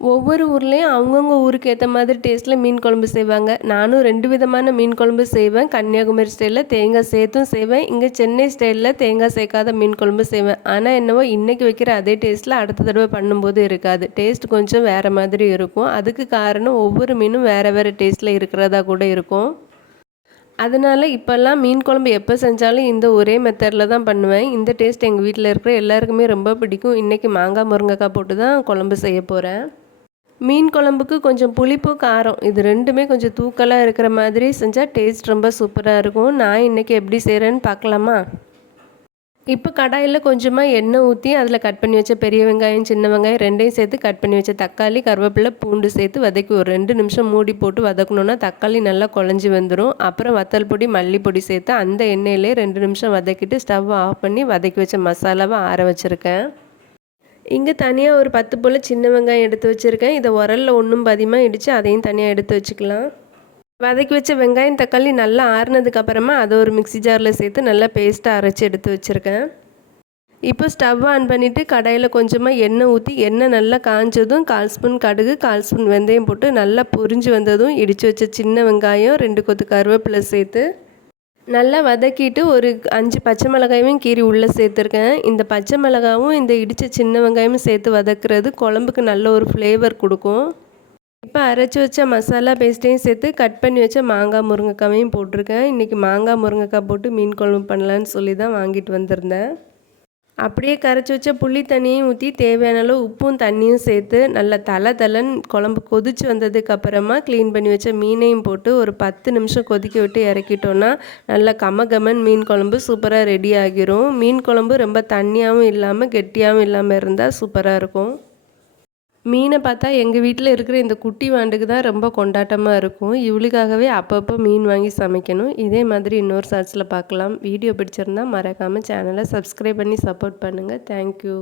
ஒவ்வொரு ஊர்லேயும் அவங்கவுங்க ஊருக்கு ஏற்ற மாதிரி டேஸ்ட்டில் மீன் குழம்பு செய்வாங்க. நானும் 2 விதமான மீன் குழம்பு செய்வேன். கன்னியாகுமரி ஸ்டைலில் தேங்காய் சேர்த்தும் செய்வேன். இங்கே சென்னை ஸ்டைலில் தேங்காய் சேர்க்காத மீன் குழம்பு செய்வேன். ஆனால் என்னவோ இன்றைக்கி வைக்கிற அதே டேஸ்ட்டில் அடுத்த தடவை பண்ணும்போது இருக்காது. டேஸ்ட் கொஞ்சம் வேறு மாதிரி இருக்கும். அதுக்கு காரணம் ஒவ்வொரு மீனும் வேறு வேறு டேஸ்ட்டில் இருக்கிறதா கூட இருக்கும். அதனால் இப்போல்லாம் மீன் குழம்பு எப்போ செஞ்சாலும் இந்த ஒரே மெத்தடில் தான் பண்ணுவேன். இந்த டேஸ்ட் எங்கள் வீட்டில் இருக்கிற எல்லாருக்குமே ரொம்ப பிடிக்கும். இன்றைக்கி மாங்காய் முருங்கைக்காய் போட்டு தான் குழம்பு செய்ய போகிறேன். மீன் குழம்புக்கு கொஞ்சம் புளிப்பு காரம் இது ரெண்டுமே கொஞ்சம் தூக்கலாக இருக்கிற மாதிரி செஞ்சால் டேஸ்ட் ரொம்ப சூப்பராக இருக்கும். நான் இன்றைக்கி எப்படி செய்கிறேன்னு பார்க்கலாமா? இப்போ கடாயில் கொஞ்சமாக எண்ணெய் ஊற்றி அதில் கட் பண்ணி வச்ச பெரிய வெங்காயம் சின்ன வெங்காயம் ரெண்டையும் சேர்த்து கட் பண்ணி வச்ச தக்காளி கருவேப்பிலை பூண்டு சேர்த்து வதக்கி ஒரு 2 நிமிஷம் மூடி போட்டு வதக்கணுன்னா தக்காளி நல்லா குழஞ்சி வந்துடும். அப்புறம் வத்தல் பொடி மல்லிப்பொடி சேர்த்து அந்த எண்ணெயிலே 2 நிமிஷம் வதக்கிட்டு ஸ்டவ் ஆஃப் பண்ணி வதக்கி வச்ச மசாலாவை ஆற வச்சுருக்கேன். இங்கே தனியாக ஒரு 10 போல் சின்ன வெங்காயம் எடுத்து வச்சுருக்கேன். இதை உரலில் ஒன்றும் பாதியமாக இடித்து அதையும் தனியாக எடுத்து வச்சுக்கலாம். வதக்கி வச்ச வெங்காயம் தக்காளி நல்லா ஆறுனதுக்கப்புறமா அதை ஒரு மிக்ஸி ஜாரில் சேர்த்து நல்லா பேஸ்ட்டாக அரைச்சி எடுத்து வச்சுருக்கேன். இப்போ ஸ்டவ் ஆன் பண்ணிவிட்டு கடாயில் கொஞ்சமாக எண்ணெய் ஊற்றி எண்ணெய் நல்லா காஞ்சதும் 1/4 ஸ்பூன் கடுகு 1/4 ஸ்பூன் வெந்தயம் போட்டு நல்லா பொரிஞ்சு வந்ததும் இடித்து வச்ச சின்ன வெங்காயம் 2 கொத்து கருவேப்பிலை சேர்த்து நல்லா வதக்கிட்டு ஒரு 5 பச்சை மிளகாயும் கீறி உள்ளே சேர்த்துருக்கேன். இந்த பச்சை மிளகாவும் இந்த இடித்த சின்ன வெங்காயமும் சேர்த்து வதக்குறது குழம்புக்கு நல்ல ஒரு ஃப்ளேவர் கொடுக்கும். இப்போ அரைச்சி வச்ச மசாலா பேஸ்ட்டையும் சேர்த்து கட் பண்ணி வச்ச மாங்காய் முருங்கைக்காவையும் போட்டிருக்கேன். இன்றைக்கி மாங்காய் முருங்கைக்காய் போட்டு மீன் குழம்பு பண்ணலான்னு சொல்லி தான் வாங்கிட்டு வந்திருந்தேன். அப்படியே கரைச்சி வச்ச புளி தண்ணியும் ஊற்றி தேவையான அளவு உப்பும் தண்ணியும் சேர்த்து நல்லா தலன்னு குழம்பு கொதிச்சு வந்ததுக்கப்புறமா க்ளீன் பண்ணி வச்ச மீனையும் போட்டு ஒரு 10 நிமிஷம் கொதிக்க விட்டு இறக்கிட்டோன்னா நல்லா கமகமன் மீன் குழம்பு சூப்பராக ரெடி ஆகிரும். மீன் குழம்பு ரொம்ப தண்ணியாகவும் இல்லாமல் கெட்டியாகவும் இல்லாமல் இருந்தால் சூப்பராக இருக்கும். மீனை பார்த்தா எங்கள் வீட்டில் இருக்கிற இந்த குட்டி வாண்டுக்கு தான் ரொம்ப கொண்டாட்டமாக இருக்கும். இவளுக்காகவே அப்பப்போ மீன் வாங்கி சமைக்கணும். இதே மாதிரி இன்னொரு ஷார்ட்ஸில் பார்க்கலாம். வீடியோ பிடிச்சிருந்தால் மறக்காமல் சேனலை சப்ஸ்கிரைப் பண்ணி சப்போர்ட் பண்ணுங்கள். தேங்க்யூ.